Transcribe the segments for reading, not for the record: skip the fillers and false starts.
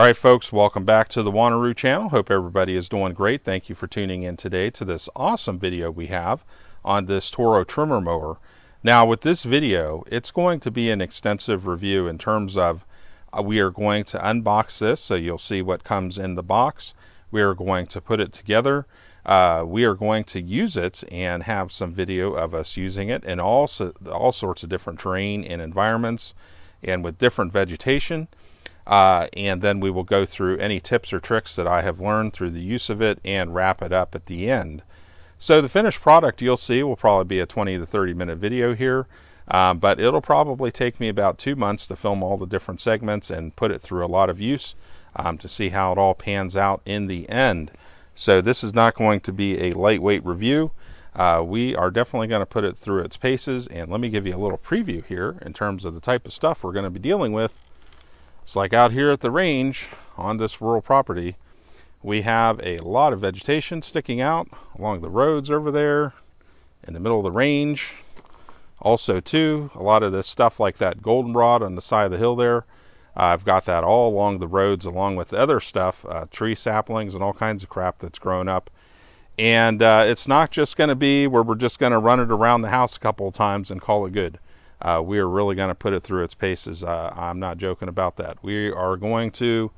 All right, folks, welcome back to the Wanneroo channel. Hope everybody is doing great. Thank you for tuning in today to this awesome video we have on this Toro trimmer mower. Now, with this video, it's going to be an extensive review in terms of we are going to unbox this, so you'll see what comes in the box. We are going to put it together. We are going to use it and have some video of us using it in all sorts of different terrain and environments and with different vegetation. And then we will go through any tips or tricks that I have learned through the use of it and wrap it up at the end. So the finished product you'll see will probably be a 20 to 30 minute video here, but it'll probably take me about 2 months to film all the different segments and put it through a lot of use to see how it all pans out in the end. So this is not going to be a lightweight review. We are definitely going to put it through its paces, and let me give you a little preview here in terms of the type of stuff we're going to be dealing with. It's like out here at the range on this rural property, we have a lot of vegetation sticking out along the roads over there in the middle of the range. Also too, a lot of this stuff like that goldenrod on the side of the hill there, I've got that all along the roads along with the other stuff, tree saplings and all kinds of crap that's grown up. And it's not just going to be where we're just going to run it around the house a couple of times and call it good. We are really going to put it through its paces. I'm not joking about that. We are going to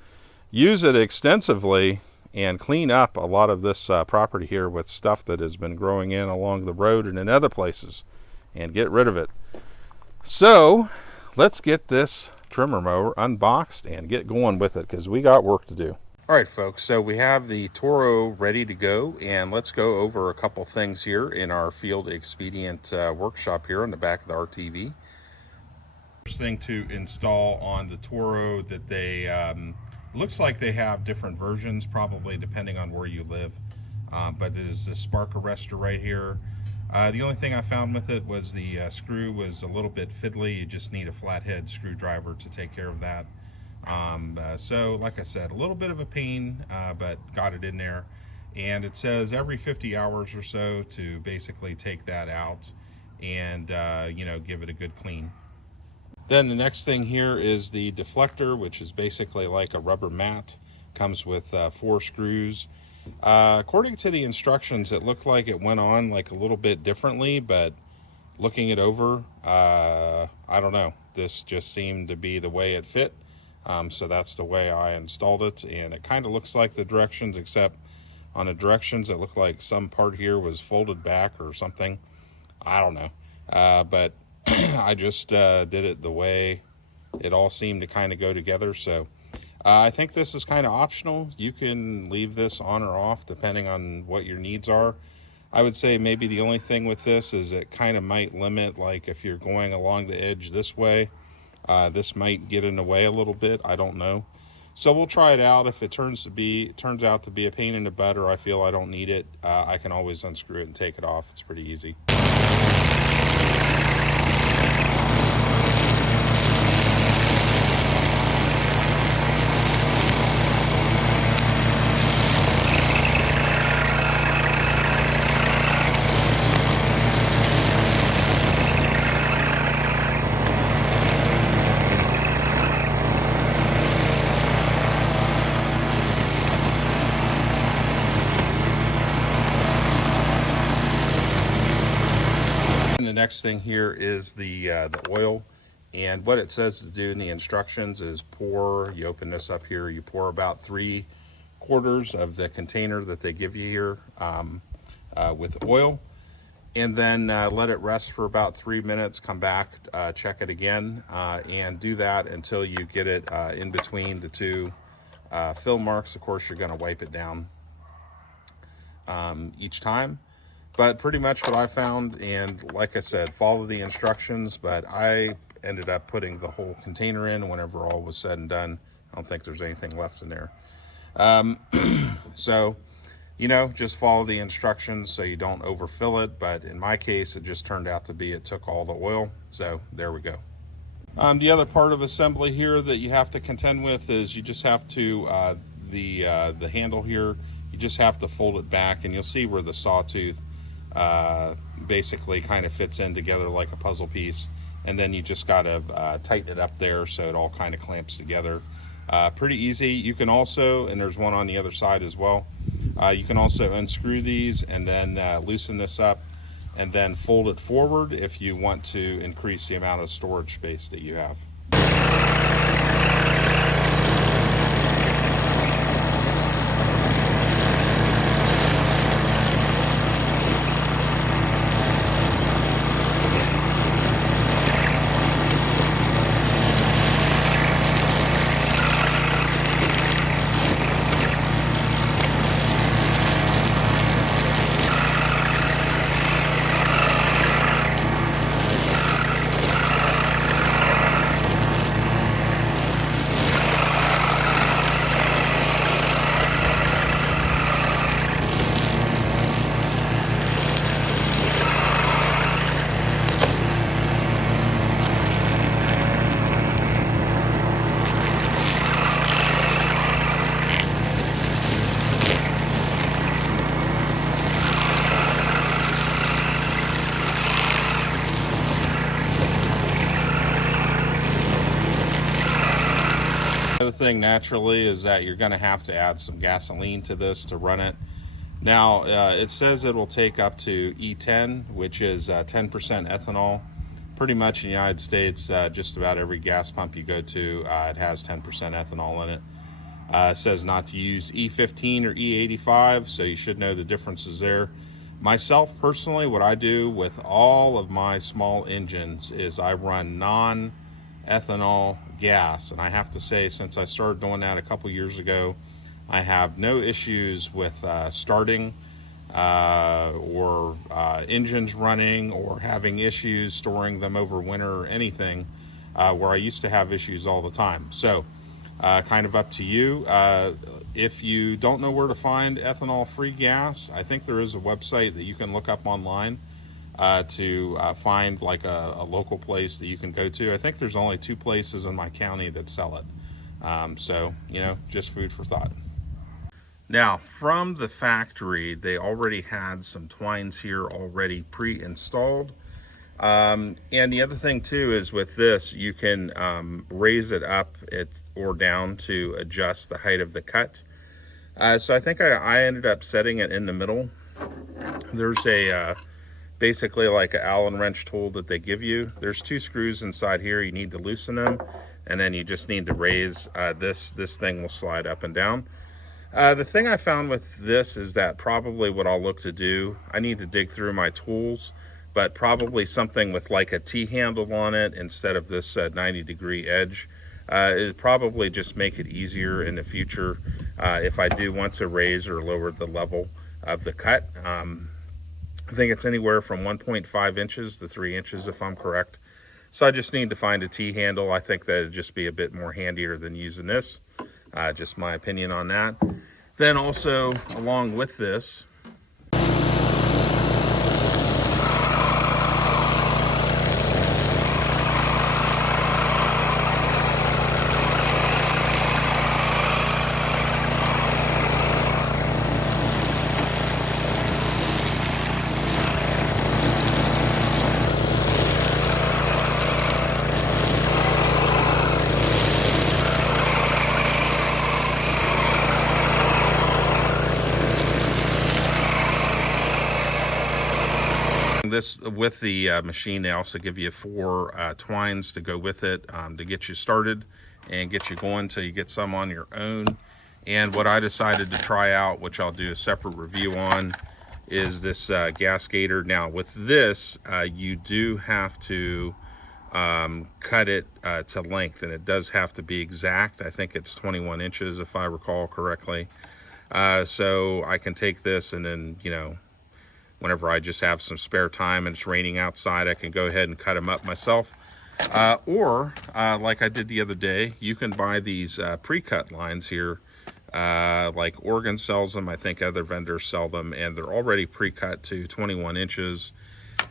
use it extensively and clean up a lot of this property here with stuff that has been growing in along the road and in other places and get rid of it. So let's get this trimmer mower unboxed and get going with it because we got work to do. All right, folks, so we have the Toro ready to go, and let's go over a couple things here in our Field Expedient workshop here on the back of the RTV. First thing to install on the Toro that they, looks like they have different versions, probably depending on where you live, but it is the spark arrestor right here. The only thing I found with it was the screw was a little bit fiddly. You just need a flathead screwdriver to take care of that. So like I said, a little bit of a pain, but got it in there, and it says every 50 hours or so to basically take that out and you know, give it a good clean. Then the next thing here is the deflector, which is basically like a rubber mat. Comes with 4 screws. According to the instructions, it looked like it went on like a little bit differently, but looking it over, I don't know, this just seemed to be the way it fit. So that's the way I installed it, and it kind of looks like the directions, except on the directions it looked like some part here was folded back or something. I don't know, but I just did it the way it all seemed to kind of go together. So I think this is kind of optional. You can leave this on or off depending on what your needs are. I would say maybe the only thing with this is it kind of might limit, like if you're going along the edge this way, this might get in the way a little bit. I don't know. So we'll try it out. If it turns out to be a pain in the butt, or I feel I don't need it, I can always unscrew it and take it off. It's pretty easy. The next thing here is the oil, and what it says to do in the instructions is pour. You open this up here, you pour about 3/4 of the container that they give you here with oil, and then let it rest for about 3 minutes. Come back, check it again, and do that until you get it in between the 2 fill marks. Of course, you're going to wipe it down each time. But pretty much what I found, and like I said, follow the instructions, but I ended up putting the whole container in whenever all was said and done. I don't think there's anything left in there. So, you know, just follow the instructions so you don't overfill it. But in my case, it just turned out to be it took all the oil. So there we go. The other part of assembly here that you have to contend with is you just have to, the handle here, you just have to fold it back, and you'll see where the sawtooth basically kind of fits in together like a puzzle piece, and then you just got to tighten it up there so it all kind of clamps together. Pretty easy. You can also, and there's one on the other side as well, you can also unscrew these and then loosen this up and then fold it forward if you want to increase the amount of storage space that you have. The other thing naturally is that you're going to have to add some gasoline to this to run it. Now it says it will take up to E10, which is 10% ethanol. Pretty much in the United States, just about every gas pump you go to, it has 10% ethanol in it. It says not to use E15 or E85, so you should know the differences there. Myself personally, what I do with all of my small engines is I run non-ethanol gas, and I have to say, since I started doing that a couple years ago, I have no issues with starting or engines running or having issues storing them over winter or anything, where I used to have issues all the time. So kind of up to you. If you don't know where to find ethanol-free gas, I think there is a website that you can look up online to find like a local place that you can go to. I think there's only 2 places in my county that sell it. So, you know, just food for thought. Now, from the factory, they already had some twines here already pre-installed. And the other thing too is with this, you can raise it up or down to adjust the height of the cut. So I think I ended up setting it in the middle. There's a basically like an Allen wrench tool that they give you. There's 2 screws inside here. You need to loosen them, and then you just need to raise this thing will slide up and down. The thing I found with this is that probably what I'll look to do, I need to dig through my tools, but probably something with like a T-handle on it instead of this 90-degree edge. It probably just make it easier in the future if I do want to raise or lower the level of the cut. I think it's anywhere from 1.5 inches to 3 inches if I'm correct. So I just need to find a T-handle. I think that it'd just be a bit more handier than using this. Just my opinion on that. Then also along with this, this with the machine, they also give you 4 twines to go with it to get you started and get you going till you get some on your own. And what I decided to try out, which I'll do a separate review on, is this gascator. Now with this, you do have to cut it to length, and it does have to be exact. I think it's 21 inches if I recall correctly. So I can take this and then, you know, whenever I just have some spare time and it's raining outside, I can go ahead and cut them up myself. Or like I did the other day, you can buy these pre-cut lines here. Like Oregon sells them, I think other vendors sell them, and they're already pre-cut to 21 inches.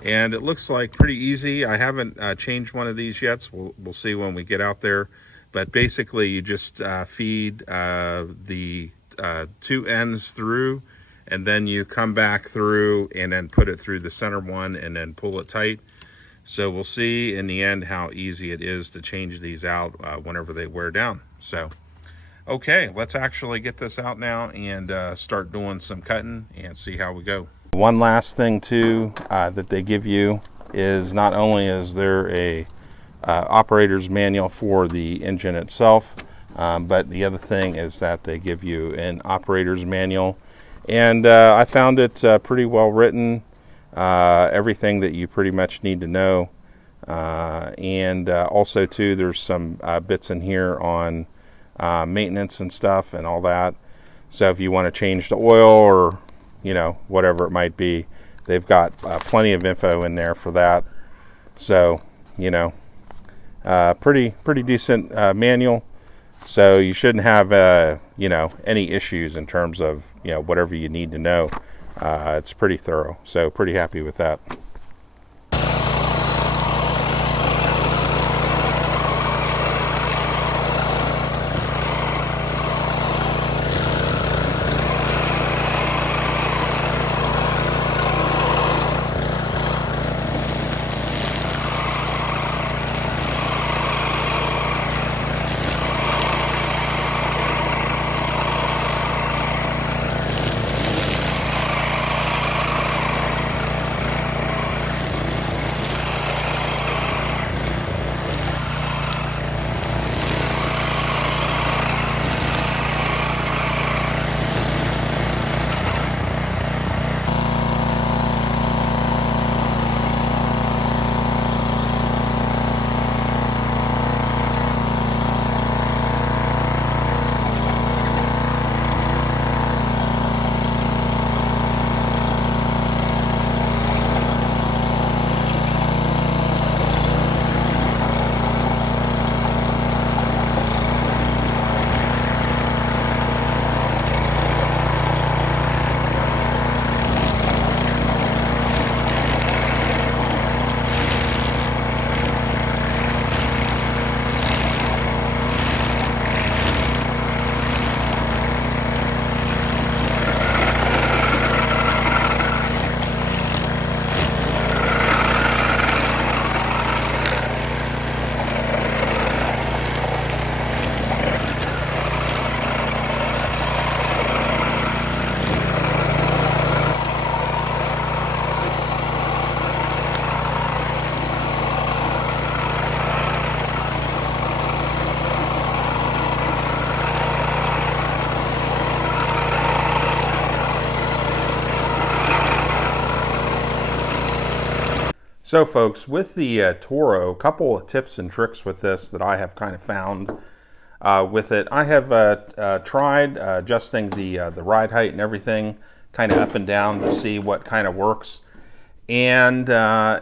And it looks like pretty easy. I haven't changed one of these yet, so we'll see when we get out there. But basically you just feed the 2 ends through, and then you come back through and then put it through the center one and then pull it tight. So we'll see in the end how easy it is to change these out whenever they wear down. So Okay, let's actually get this out now and start doing some cutting and see how we go. One last thing too that they give you is not only is there a operator's manual for the engine itself, but the other thing is that they give you an operator's manual, and I found it pretty well written, everything that you pretty much need to know, and also too there's some bits in here on maintenance and stuff and all that. So if you want to change the oil or whatever it might be, they've got plenty of info in there for that. So pretty decent manual. So you shouldn't have any issues in terms of whatever you need to know. It's pretty thorough. So pretty happy with that. So folks, with the Toro, a couple of tips and tricks with this that I have kind of found with it. I have tried adjusting the ride height and everything kind of up and down to see what kind of works. And I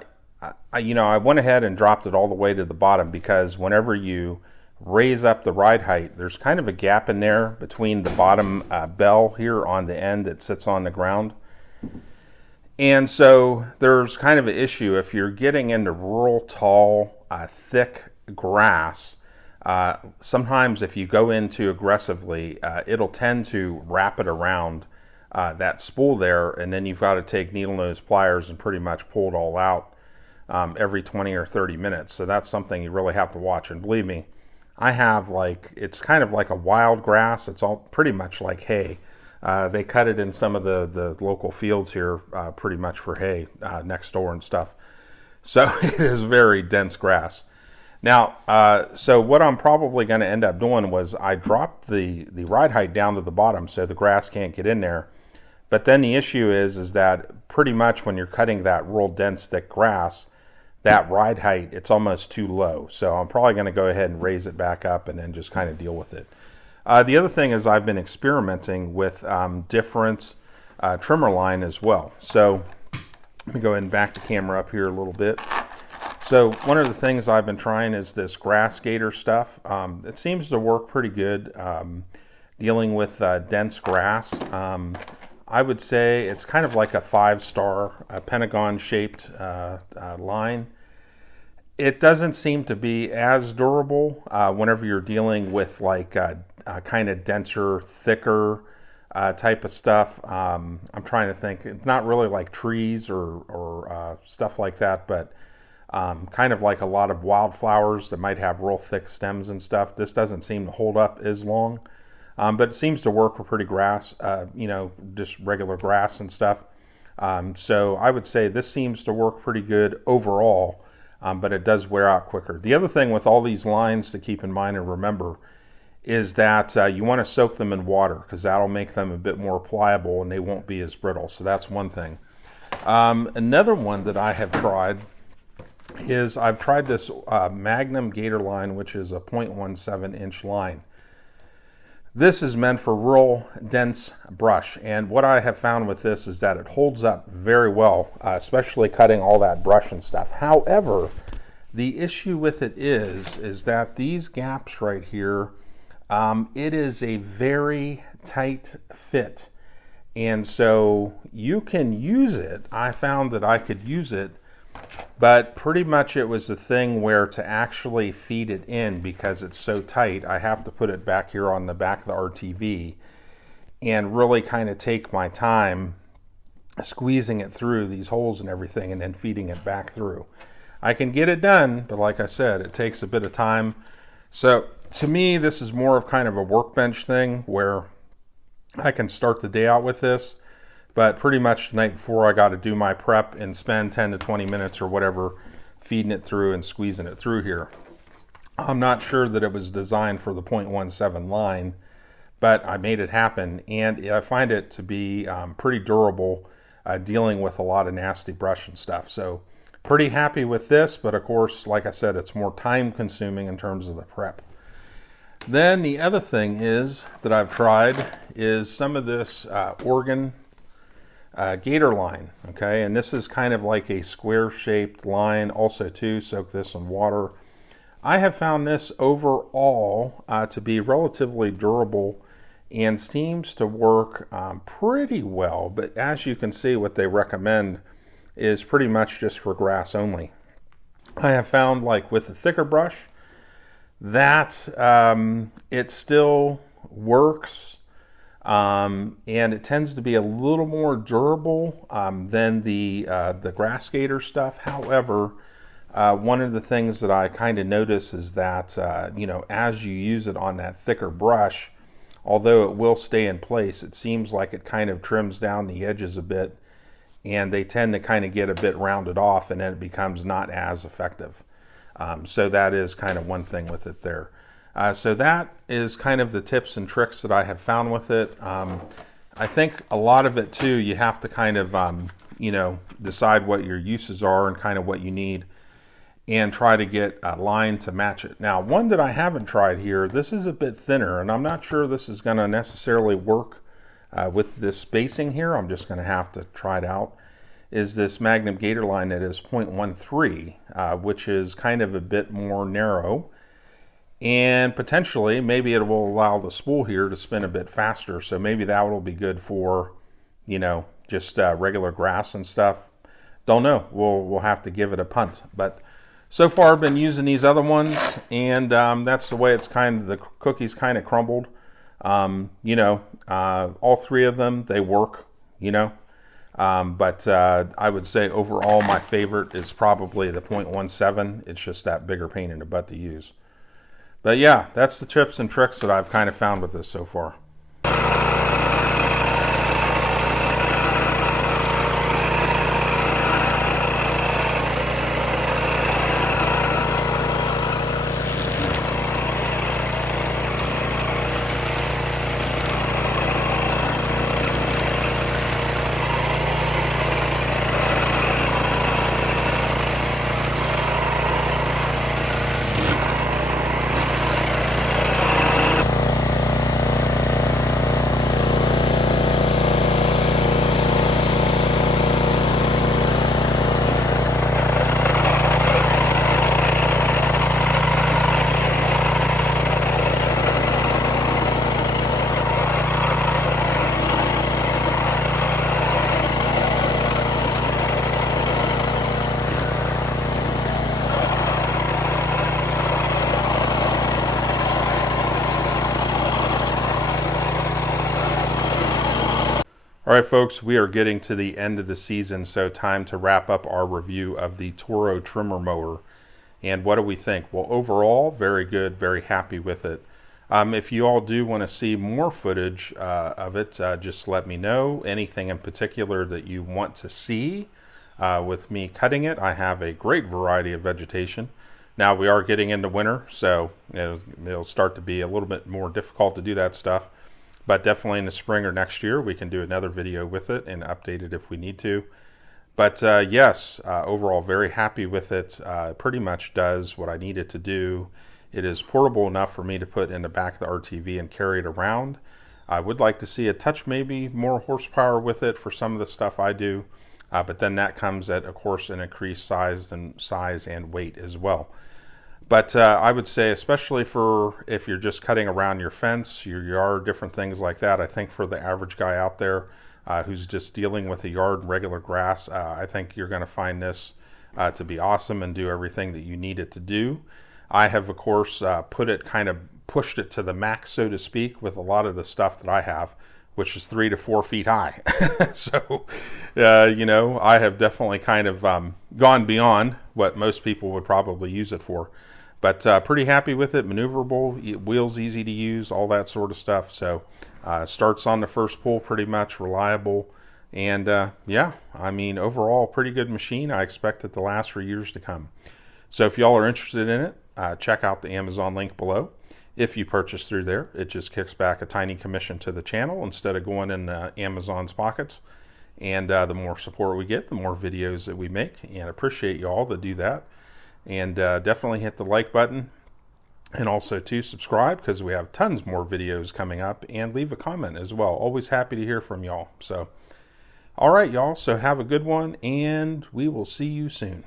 went ahead and dropped it all the way to the bottom, because whenever you raise up the ride height, there's kind of a gap in there between the bottom bell here on the end that sits on the ground. And so there's kind of an issue if you're getting into rural, tall, thick grass. Sometimes if you go in too aggressively, it'll tend to wrap it around that spool there, and then you've got to take needle nose pliers and pretty much pull it all out every 20 or 30 minutes. So that's something you really have to watch. And believe me, I have it's kind of like a wild grass. It's all pretty much like hay. They cut it in some of the local fields here pretty much for hay next door and stuff. So it is very dense grass. Now, so what I'm probably going to end up doing was I dropped the ride height down to the bottom so the grass can't get in there. But then the issue is that pretty much when you're cutting that real dense thick grass, that ride height, it's almost too low. So I'm probably going to go ahead and raise it back up and then just kind of deal with it. The other thing is I've been experimenting with different trimmer line as well. So let me go ahead and back the camera up here a little bit. So one of the things I've been trying is this grass gator stuff. It seems to work pretty good dealing with dense grass. I would say it's kind of like a 5-star pentagon-shaped line. It doesn't seem to be as durable whenever you're dealing with kind of denser, thicker type of stuff. I'm trying to think. It's not really like trees or stuff like that, but kind of like a lot of wildflowers that might have real thick stems and stuff. This doesn't seem to hold up as long. but it seems to work for pretty grass, just regular grass and stuff. So I would say this seems to work pretty good overall, but it does wear out quicker. The other thing with all these lines to keep in mind and remember is that you want to soak them in water, because that'll make them a bit more pliable and they won't be as brittle. So that's one thing. Another one that I have tried is I've tried this Magnum Gator line, which is a 0.17 inch line. This is meant for real dense brush, and what I have found with this is that it holds up very well, especially cutting all that brush and stuff. However, the issue with it is that these gaps right here, it is a very tight fit, and so you can use it. I found that I could use it, but pretty much it was a thing where to actually feed it in, because it's so tight, I have to put it back here on the back of the RTV and really kind of take my time squeezing it through these holes and everything and then feeding it back through. I can get it done, but like I said, it takes a bit of time. So to me, this is more of kind of a workbench thing where I can start the day out with this, but pretty much the night before I got to do my prep and spend 10 to 20 minutes or whatever feeding it through and squeezing it through here. I'm not sure that it was designed for the 0.17 line, but I made it happen, and I find it to be pretty durable, dealing with a lot of nasty brush and stuff. So pretty happy with this, but of course, like I said, it's more time consuming in terms of the prep. Then the other thing is that I've tried is some of this Oregon Gator line, okay, and this is kind of like a square shaped line also too. Soak this in water. I have found this overall to be relatively durable and seems to work pretty well, but as you can see, what they recommend is pretty much just for grass only. I have found, like with the thicker brush, that it still works, and it tends to be a little more durable than the grass gator stuff. However, one of the things that I kind of notice is that as you use it on that thicker brush, although it will stay in place, it seems like it kind of trims down the edges a bit, and they tend to kind of get a bit rounded off, and then it becomes not as effective. So that is kind of one thing with it there. So that is kind of the tips and tricks that I have found with it. I think a lot of it too, you have to kind of, decide what your uses are and kind of what you need, and try to get a line to match it. Now, one that I haven't tried here, this is a bit thinner, and I'm not sure this is going to necessarily work with this spacing here. I'm just going to have to try it out. Is this Magnum Gator line that is 0.13, which is kind of a bit more narrow, and potentially maybe it will allow the spool here to spin a bit faster, so maybe that will be good for just regular grass and stuff. Don't know, we'll have to give it a punt. But so far I've been using these other ones, and that's the way it's kind of, the cookie's kind of crumbled. All three of them, they work, but I would say overall my favorite is probably the 0.17. It's just that bigger pain in the butt to use. But yeah, that's the tips and tricks that I've kind of found with this so far. All right, folks, we are getting to the end of the season, so time to wrap up our review of the Toro trimmer mower. And what do we think? Well, overall, very good, very happy with it. If you all do want to see more footage of it, just let me know. Anything in particular that you want to see with me cutting it. I have a great variety of vegetation. Now we are getting into winter, so it'll start to be a little bit more difficult to do that stuff. But definitely in the spring or next year, we can do another video with it and update it if we need to. But yes, overall very happy with it. Pretty much does what I need it to do. It is portable enough for me to put in the back of the RTV and carry it around. I would like to see a touch maybe more horsepower with it for some of the stuff I do. But then that comes at, of course, an increased size and weight as well. But I would say, especially for if you're just cutting around your fence, your yard, different things like that, I think for the average guy out there who's just dealing with a yard and regular grass, I think you're going to find this to be awesome and do everything that you need it to do. I have, of course, pushed it to the max, so to speak, with a lot of the stuff that I have, which is 3 to 4 feet high. So, I have definitely kind of gone beyond what most people would probably use it for. But pretty happy with it, maneuverable, wheels easy to use, all that sort of stuff. So starts on the first pull pretty much, reliable. And yeah, I mean, overall, pretty good machine. I expect it to last for years to come. So if y'all are interested in it, check out the Amazon link below. If you purchase through there, it just kicks back a tiny commission to the channel instead of going in Amazon's pockets. And the more support we get, the more videos that we make. And I appreciate y'all that do that. And definitely hit the like button. And also to subscribe, because we have tons more videos coming up. And leave a comment as well. Always happy to hear from y'all. So, all right, y'all. So have a good one. And we will see you soon.